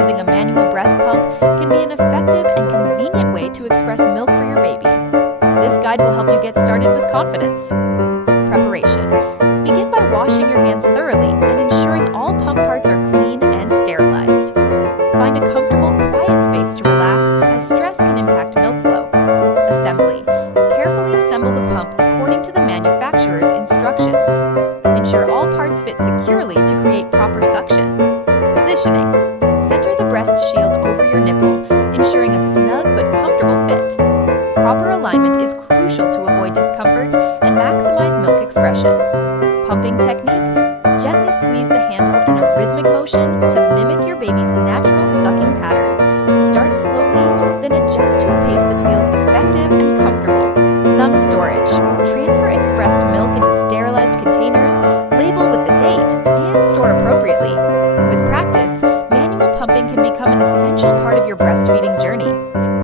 using a manual breast pump can be an effective and convenient way to express milk for your baby. This guide will help you get started with confidence. Preparation. Begin by washing your hands thoroughly and ensuring all pump parts are clean and sterilized. Find a comfortable, quiet space to relax, as stress can impact milk flow. Assembly. Carefully assemble the pump according to the manufacturer's instructions. Ensure all parts fit securely to create proper suction. Positioning. Center the breast shield over your nipple, ensuring a snug but comfortable fit. Proper alignment is crucial to avoid discomfort and maximize milk expression. Pumping technique. Gently squeeze the handle in a rhythmic motion to mimic your baby's natural sucking pattern. Start slowly, then adjust to a pace that feels effective and comfortable. Numb storage. Transfer expressed milk into sterilized containers, label with the date, and store appropriately. With practice, manual pumping can become an essential part of your breastfeeding